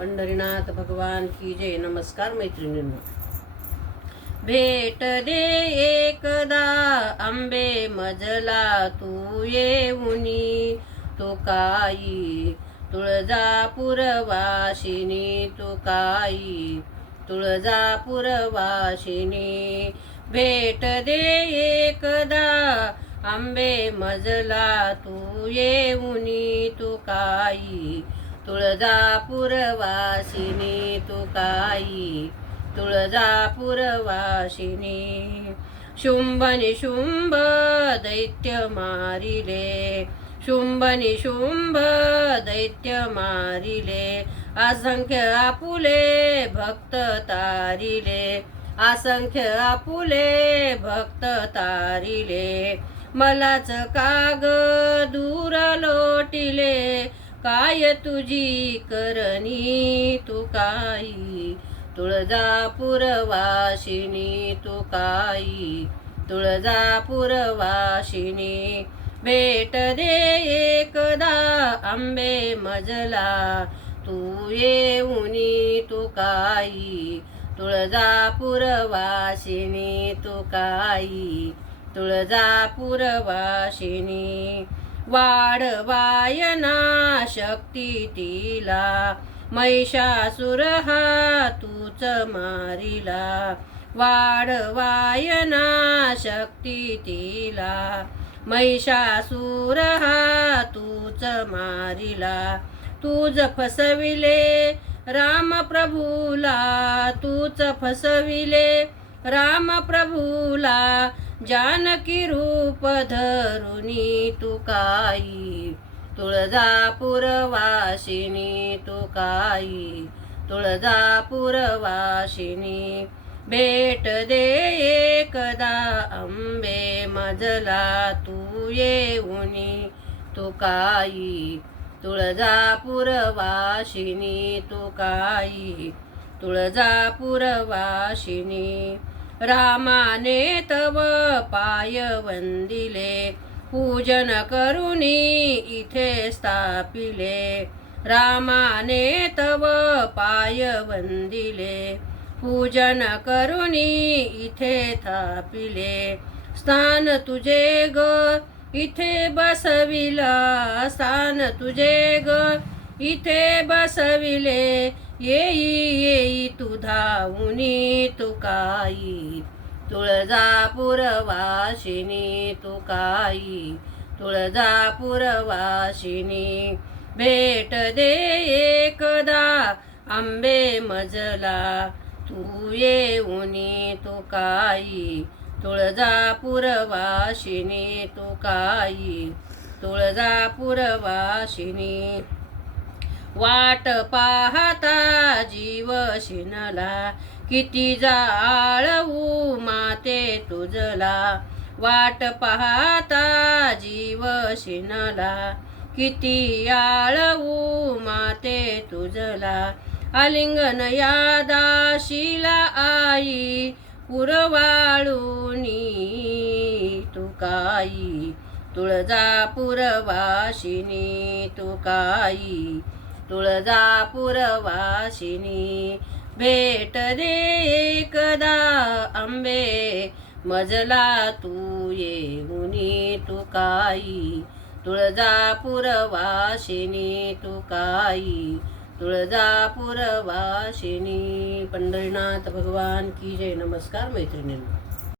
पंढरीनाथ भगवान की जय. नमस्कार मैत्रिणींनो. भेट दे एकदा आंबे मजला तू येऊनी, तू काही तुळजापूर वाशिनी, तू काही तुळजापूर वाशिनी. भेट दे एकदा आंबे मजला तू येऊनी, तू काही तुळजापूर वासिनी, तू काही तुळजापूर वासिनी. शुंभ निशुंभ दैत्य मारिले, शुंभ निशुंभ दैत्य मारिले. असंख्य आपुले भक्त तारिले, असंख्य आपुले भक्त तारिले. मलाच काग दूर लोटिले, काय तुझी करणी, तू काही तुळजापूर वाशिनी, तू काही तुळजापूर वाशिनी. भेट दे एकदा आंबे मजला तू येऊनी, तू काही तुळजापूर वाशिनी, तू काही तुळजापूर वाशिनी. वाढवायना शक्ती तिला, महिषासुर हा तूच मारिला. वाढवायना शक्ती तिला, महिषासुर हा तूच मारिला. तूच फसविले राम प्रभूला, तूच फसविले राम प्रभूला. जानकी रूप धरुनी, तू काही तुळजापूर वाशिनी, तू काही तुळजापूर वाशिनी. भेट दे एकदा आंबे मजला तू येऊनी, तू काही तुळजापूर वाशिनी, तू काही तुळजापूर वाशिनी. रामाने तव पाय वंदिले, पूजन करुनी इथे स्थापिले. रामाने तव पाय वंदिले, पूजन करुनी इथे थापिले. स्थान तुझे ग इथे बसविला, स्थान तुझे ग इथे बसविले. येई येई तू धावुनी, तू काही तुळजापूर वाशिनी, तू काही तुळजापूर वाशिनी. भेट दे एकदा आंबे मजला तू येऊनी, तू काही तुळजापूर वाशिनी, तू काही तुळजापूर वाशिनी. वाट पाहता जीव शिनला, किती जाळवू माते तुझला. वाट पाहता जीव शिनला, किती आळवू माते तुझला. आलिंगन या दाशीला आई पुरवाळूनी, तू काही तुळजापूर वाशिनी, तू काही तुळजापूर वाशिनी. भेट दे एकदा आंबे मजला तू येऊनी, तू काही तुळजापूर वाशिनी, तू काही तुळजापूर वाशिनी. पंढरीनाथ भगवान की जय. नमस्कार मैत्रिणींनो.